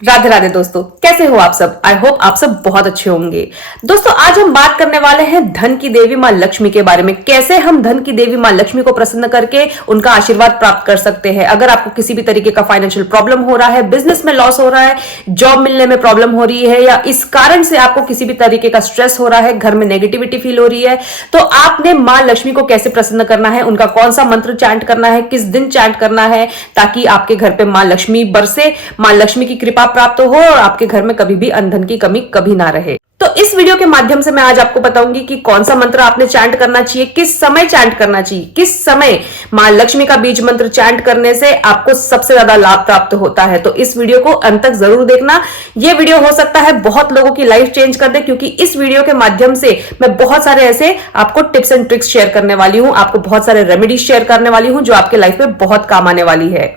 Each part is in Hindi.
राधे राधे दोस्तों, कैसे हो आप सब। आई होप आप सब बहुत अच्छे होंगे। दोस्तों, आज हम बात करने वाले हैं धन की देवी मां लक्ष्मी के बारे में। कैसे हम धन की देवी मां लक्ष्मी को प्रसन्न करके उनका आशीर्वाद प्राप्त कर सकते हैं। अगर आपको किसी भी तरीके का फाइनेंशियल प्रॉब्लम हो रहा है, बिजनेस में लॉस हो रहा है, जॉब मिलने में प्रॉब्लम हो रही है, या इस कारण से आपको किसी भी तरीके का स्ट्रेस हो रहा है, घर में नेगेटिविटी फील हो रही है, तो आपने मां लक्ष्मी को कैसे प्रसन्न करना है, उनका कौन सा मंत्र चैंट करना है, किस दिन चैंट करना है, ताकि आपके घर पे मां लक्ष्मी बरसे, मां लक्ष्मी की कृपा प्राप्त हो और आपके घर में कभी भी अन्न की कमी कभी ना रहे। तो इस वीडियो के माध्यम से मैं आज आपको बताऊंगी कि कौन सा मंत्र आपने चैंट करना चाहिए, किस समय चैंट करना चाहिए, किस समय मां लक्ष्मी का बीज मंत्र चैंट करने से आपको सबसे ज्यादा लाभ प्राप्त होता है। तो इस वीडियो को अंत तक जरूर देखना। यह वीडियो हो सकता है बहुत लोगों की लाइफ चेंज कर दे, क्योंकि इस वीडियो के माध्यम से मैं बहुत सारे ऐसे आपको टिप्स एंड ट्रिक्स शेयर करने वाली हूं, आपको बहुत सारे रेमेडीज शेयर करने वाली हूं जो आपके लाइफ में बहुत काम आने वाली है।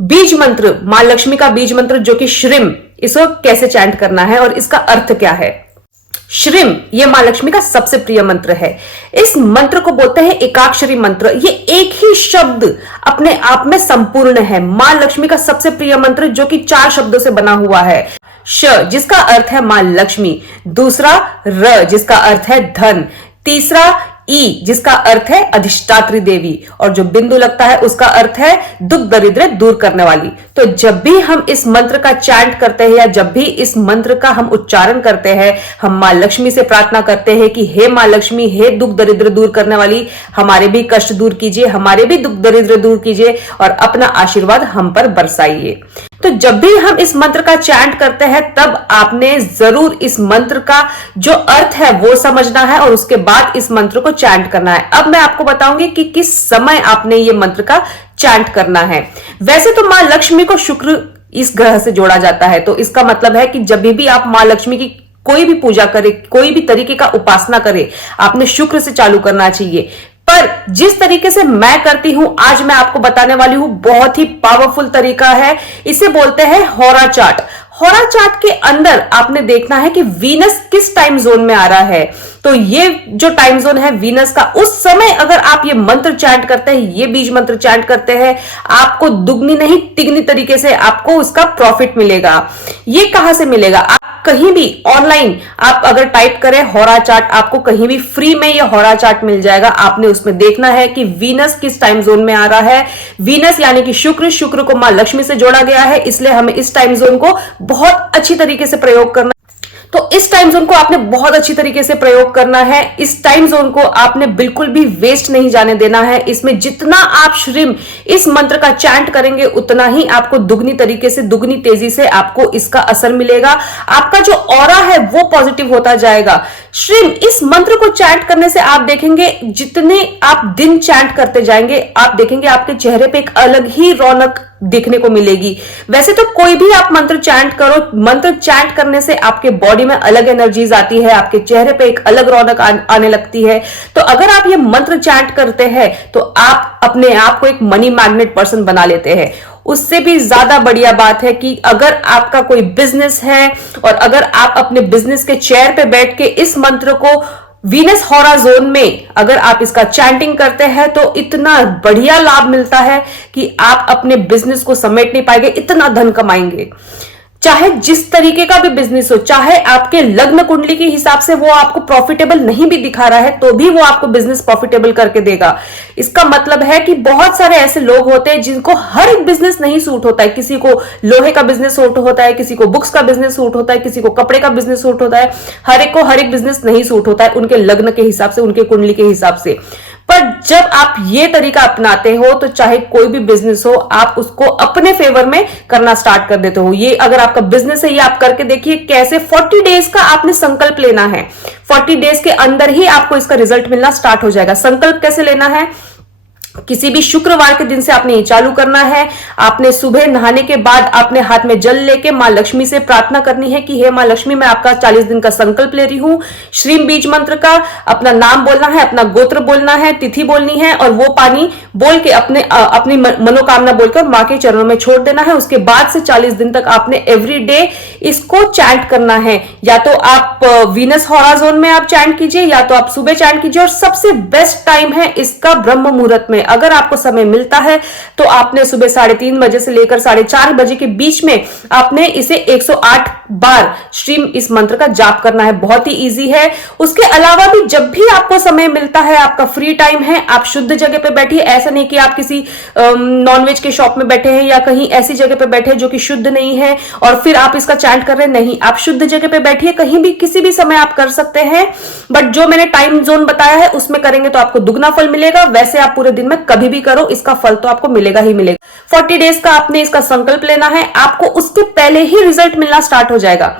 बीज मंत्र, मां लक्ष्मी का बीज मंत्र जो कि श्रीम, इसको कैसे चैंट करना है और इसका अर्थ क्या है। श्रीम ये मां लक्ष्मी का सबसे प्रिय मंत्र है। इस मंत्र को बोलते हैं एकाक्षरी मंत्र। ये एक ही शब्द अपने आप में संपूर्ण है। मां लक्ष्मी का सबसे प्रिय मंत्र जो कि 4 शब्दों से बना हुआ है। श जिसका अर्थ है मां लक्ष्मी, दूसरा र जिसका अर्थ है धन, तीसरा ई जिसका अर्थ है अधिष्ठात्री देवी, और जो बिंदु लगता है उसका अर्थ है दुख दरिद्र दूर करने वाली। तो जब भी हम इस मंत्र का चैंट करते हैं या जब भी इस मंत्र का हम उच्चारण करते हैं, हम मां लक्ष्मी से प्रार्थना करते हैं कि हे मां लक्ष्मी, हे दुख दरिद्र दूर करने वाली, हमारे भी कष्ट दूर कीजिए, हमारे भी दुख दरिद्र दूर कीजिए और अपना आशीर्वाद हम पर बरसाइए। तो जब भी हम इस मंत्र का चैंट करते हैं तब आपने जरूर इस मंत्र का जो अर्थ है वो समझना है और उसके बाद इस मंत्र को चैंट करना है। अब मैं आपको बताऊंगी कि किस समय आपने ये मंत्र का चैंट करना है। वैसे तो मां लक्ष्मी को शुक्र इस ग्रह से जोड़ा जाता है, तो इसका मतलब है कि जब भी आप मां लक्ष्मी की कोई भी पूजा करे, कोई भी तरीके का उपासना करे, आपने शुक्र से चालू करना चाहिए। पर जिस तरीके से मैं करती हूं, आज मैं आपको बताने वाली हूं, बहुत ही पावरफुल तरीका है। इसे बोलते हैं होरा चार्ट। होरा चार्ट के अंदर आपने देखना है कि वीनस किस टाइम जोन में आ रहा है। तो ये जो टाइम जोन है वीनस का, उस समय अगर आप ये मंत्र चैंट करते हैं, ये बीज मंत्र चैंट करते हैं, आपको दुगनी नहीं तिगनी तरीके से आपको उसका प्रॉफिट मिलेगा। ये कहां से मिलेगा? आप कहीं भी ऑनलाइन आप अगर टाइप करें होरा चार्ट, आपको कहीं भी फ्री में ये होरा चार्ट मिल जाएगा। आपने उसमें देखना है कि वीनस किस टाइम जोन में आ रहा है। वीनस यानी कि शुक्र, शुक्र को मां लक्ष्मी से जोड़ा गया है, इसलिए हमें इस टाइम जोन को बहुत अच्छी तरीके से प्रयोग करना। तो इस टाइम जोन को आपने बहुत अच्छी तरीके से प्रयोग करना है। इस टाइम जोन को आपने बिल्कुल भी वेस्ट नहीं जाने देना है। इसमें जितना आप श्रीम इस मंत्र का चैंट करेंगे उतना ही आपको दुगनी तरीके से, दुगनी तेजी से आपको इसका असर मिलेगा। आपका जो ऑरा है वो पॉजिटिव होता जाएगा। श्रीम इस मंत्र को चैंट करने से आप देखेंगे, जितने आप दिन चैंट करते जाएंगे, आप देखेंगे आपके चेहरे पे एक अलग ही रौनक देखने को मिलेगी। वैसे तो कोई भी आप मंत्र चैंट करो, मंत्र चैंट करने से आपके बॉडी में अलग एनर्जीज आती है, आपके चेहरे पे एक अलग रौनक आने लगती है। तो अगर आप ये मंत्र चैंट करते हैं तो आप अपने आप को एक मनी मैग्नेट पर्सन बना लेते हैं। उससे भी ज्यादा बढ़िया बात है कि अगर आपका कोई बिजनेस है और अगर आप अपने बिजनेस के चेयर पे बैठ के इस मंत्र को वीनस होरा जोन में अगर आप इसका चैंटिंग करते हैं तो इतना बढ़िया लाभ मिलता है कि आप अपने बिजनेस को समेट नहीं पाएंगे, इतना धन कमाएंगे। चाहे जिस तरीके का भी बिजनेस हो, चाहे आपके लग्न कुंडली के हिसाब से वो आपको प्रॉफिटेबल नहीं भी दिखा रहा है तो भी वो आपको बिजनेस प्रॉफिटेबल करके देगा। इसका मतलब है कि बहुत सारे ऐसे लोग होते हैं जिनको हर एक बिजनेस नहीं सूट होता है। किसी को लोहे का बिजनेस सूट होता है, किसी को बुक्स का बिजनेस सूट होता है, किसी को कपड़े का बिजनेस सूट होता है। हर एक को हर एक बिजनेस नहीं सूट होता है, उनके लग्न के हिसाब से, उनके कुंडली के हिसाब से। पर जब आप ये तरीका अपनाते हो तो चाहे कोई भी बिजनेस हो, आप उसको अपने फेवर में करना स्टार्ट कर देते हो। ये अगर आपका बिजनेस है, ये आप करके देखिए कैसे 40 डेज का आपने संकल्प लेना है। 40 डेज के अंदर ही आपको इसका रिजल्ट मिलना स्टार्ट हो जाएगा। संकल्प कैसे लेना है? किसी भी शुक्रवार के दिन से आपने ये चालू करना है। आपने सुबह नहाने के बाद आपने हाथ में जल लेके मां लक्ष्मी से प्रार्थना करनी है कि हे मां लक्ष्मी, मैं आपका 40 दिन का संकल्प ले रही हूं। श्रीम बीज मंत्र का अपना नाम बोलना है, अपना गोत्र बोलना है, तिथि बोलनी है और वो पानी बोल के अपनी मनोकामना बोलकर मां के चरणों में छोड़ देना है। उसके बाद से 40 दिन तक आपने एवरी डे इसको चैंट करना है। या तो आप वीनस होरा जोन में आप चैंट कीजिए, या तो आप सुबह चैंट कीजिए, और सबसे बेस्ट टाइम है इसका ब्रह्म मुहूर्त में। में अगर आपको समय मिलता है तो आपने सुबह 3:30 बजे से लेकर 4:30 बजे के बीच में आपने इसे 108 बार स्ट्रीम इस मंत्र का जाप करना है। बहुत ही इजी है। उसके अलावा भी जब भी आपको समय मिलता है, आपका फ्री टाइम है, आप शुद्ध जगह पे बैठिए। ऐसा नहीं कि आप किसी नॉनवेज के शॉप में बैठे हैं या कहीं ऐसी जगह पे बैठे हैं जो कि शुद्ध नहीं है और फिर आप इसका चैंट कर रहे हैं। नहीं, आप शुद्ध जगह पे बैठिए, कहीं भी किसी भी समय आप कर सकते हैं, बट जो मैंने टाइम जोन बताया है उसमें करेंगे तो आपको दुगना फल मिलेगा। वैसे आप पूरे दिन में कभी भी करो, इसका फल तो आपको मिलेगा ही मिलेगा। 40 डेज का आपने इसका संकल्प लेना है, आपको उसके पहले ही रिजल्ट मिलना स्टार्ट हो जाएगा।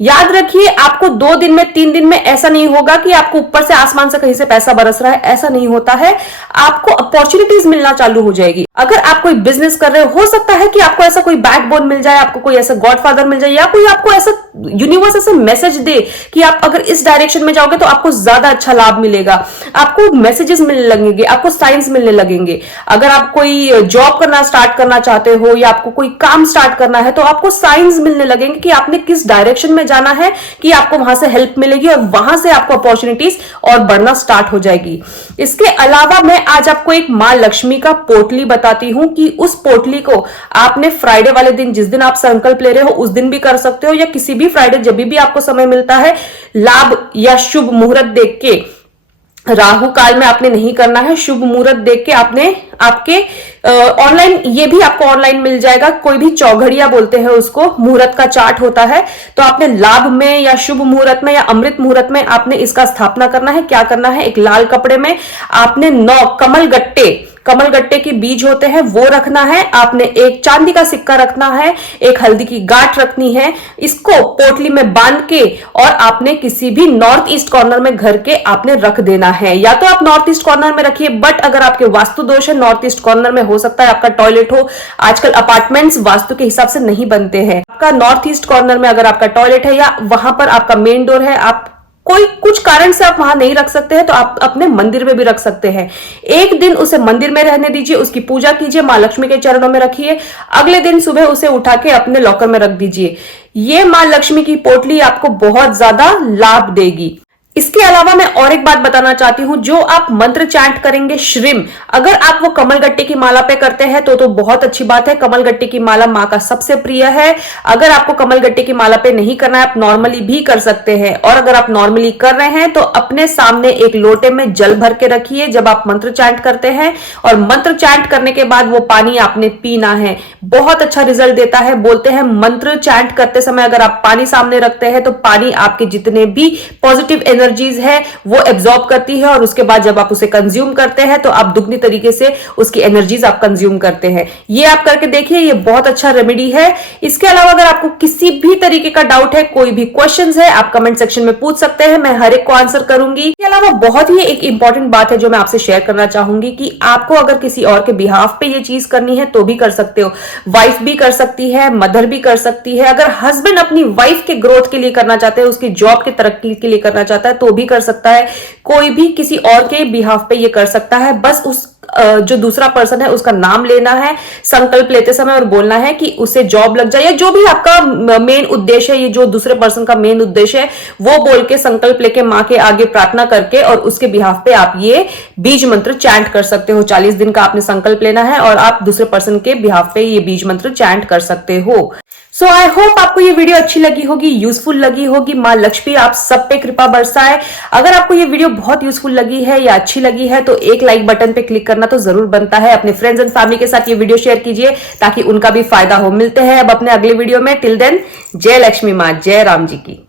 याद रखिए, आपको 2 दिन में 3 दिन में ऐसा नहीं होगा कि आपको ऊपर से आसमान से कहीं से पैसा बरस रहा है, ऐसा नहीं होता है। आपको अपॉर्चुनिटीज मिलना चालू हो जाएगी। अगर आप कोई बिजनेस कर रहे हो सकता है कि आपको ऐसा कोई बैकबोन मिल जाए, आपको कोई ऐसा गॉडफादर मिल जाए, या कोई आपको ऐसा यूनिवर्स ऐसा मैसेज दे कि आप अगर इस डायरेक्शन में जाओगे तो आपको ज्यादा अच्छा लाभ मिलेगा। आपको मैसेजेस मिलने लगेंगे, आपको साइंस मिलने लगेंगे। अगर आप कोई जॉब करना स्टार्ट करना चाहते हो या आपको कोई काम स्टार्ट करना है तो आपको साइंस मिलने लगेंगे कि आपने किस डायरेक्शन में जाना है, कि आपको वहां से हेल्प मिलेगी और वहां से आपको अपॉर्चुनिटीज और बढ़ना स्टार्ट हो जाएगी। इसके अलावा मैं आज आपको एक मां लक्ष्मी का पोटली बताती हूं कि उस पोटली को आपने फ्राइडे वाले दिन, जिस दिन आप संकल्प ले रहे हो उस दिन भी कर सकते हो, या किसी भी फ्राइडे जब भी आपको समय मिलता है। लाभ या शुभ मुहूर्त देख के, राहु काल में आपने नहीं करना है, शुभ मुहूर्त देख के आपने आपके ऑनलाइन, ये भी आपको ऑनलाइन मिल जाएगा, कोई भी चौघड़िया बोलते हैं उसको, मुहूर्त का चार्ट होता है। तो आपने लाभ में या शुभ मुहूर्त में या अमृत मुहूर्त में आपने इसका स्थापना करना है। क्या करना है, एक लाल कपड़े में आपने 9 कमल गट्टे के बीज होते हैं वो रखना है। आपने एक चांदी का सिक्का रखना है, एक हल्दी की गांठ रखनी है। इसको पोटली में बांध के और आपने किसी भी नॉर्थ ईस्ट कॉर्नर में घर के आपने रख देना है। या तो आप नॉर्थ ईस्ट कॉर्नर में रखिए, बट अगर आपके वास्तु दोष है, नॉर्थ ईस्ट कॉर्नर में हो सकता है आपका टॉयलेट हो। आजकल अपार्टमेंट्स वास्तु के हिसाब से नहीं बनते हैं। आपका नॉर्थ ईस्ट कॉर्नर में अगर आपका टॉयलेट है या वहां पर आपका मेन डोर है, आप कोई कुछ कारण से आप वहां नहीं रख सकते हैं तो आप अपने मंदिर में भी रख सकते हैं। एक दिन उसे मंदिर में रहने दीजिए, उसकी पूजा कीजिए, मां लक्ष्मी के चरणों में रखिए। अगले दिन सुबह उसे उठा के अपने लॉकर में रख दीजिए। ये मां लक्ष्मी की पोटली आपको बहुत ज्यादा लाभ देगी। इसके अलावा मैं और एक बात बताना चाहती हूं, जो आप मंत्र चैंट करेंगे श्रीम, अगर आप वो कमलगट्टे की माला पे करते हैं तो बहुत अच्छी बात है। कमलगट्टे की माला मां का सबसे प्रिय है। अगर आपको कमलगट्टे की माला पे नहीं करना है, आप नॉर्मली भी कर सकते हैं। और अगर आप नॉर्मली कर रहे हैं तो अपने सामने एक लोटे में जल भर के रखिए जब आप मंत्र चैंट करते हैं, और मंत्र चैंट करने के बाद वो पानी आपने पीना है। बहुत अच्छा रिजल्ट देता है। बोलते हैं मंत्र चैंट करते समय अगर आप पानी सामने रखते हैं तो पानी आपके जितने भी पॉजिटिव एनर्जीज है वो एब्जॉर्ब करती है, और उसके बाद जब आप उसे कंज्यूम करते हैं तो आप दुगनी तरीके से उसकी एनर्जीज आप कंज्यूम करते हैं। ये आप करके देखिए, ये बहुत अच्छा रेमेडी है। इसके अलावा अगर आपको किसी भी तरीके का डाउट है, कोई भी क्वेश्चंस है, आप कमेंट सेक्शन में पूछ सकते हैं, मैं हर एक को आंसर करूंगी। इसके अलावा बहुत ही एक इंपॉर्टेंट बात है जो मैं आपसे शेयर करना चाहूंगी कि आपको अगर किसी और के बिहाफ पे ये चीज करनी है तो भी कर सकते हो। वाइफ भी कर सकती है, मदर भी कर सकती है। अगर हस्बैंड अपनी वाइफ के ग्रोथ के लिए करना चाहते हैं, उसकी जॉब की तरक्की के लिए करना चाहता है तो भी कर सकता है। कोई भी किसी और के बिहाफ पे ये कर सकता है। बस उस जो दूसरा पर्सन है उसका नाम लेना है संकल्प लेते समय और बोलना है कि उसे जॉब लग जाए, या जो भी आपका मेन उद्देश्य है, ये जो दूसरे पर्सन का मेन उद्देश्य है वो बोल के संकल्प लेके मां के आगे प्रार्थना करके और उसके बिहाफ पे आप ये बीज मंत्र चैंट कर सकते हो। 40 दिन का आपने संकल्प लेना है और आप दूसरे पर्सन के बिहाफ पे ये बीज मंत्र चैंट कर सकते हो। सो आई होप आपको ये वीडियो अच्छी लगी होगी, यूजफुल लगी होगी। मां लक्ष्मी आप सब पे कृपा बरसाए। अगर आपको ये वीडियो बहुत यूजफुल लगी है या अच्छी लगी है तो एक लाइक बटन पे क्लिक करना तो जरूर बनता है। अपने फ्रेंड्स एंड फैमिली के साथ ये वीडियो शेयर कीजिए ताकि उनका भी फायदा हो। मिलते हैं अब अपने अगले वीडियो में। टिल देन, जय लक्ष्मी मां, जय राम जी की।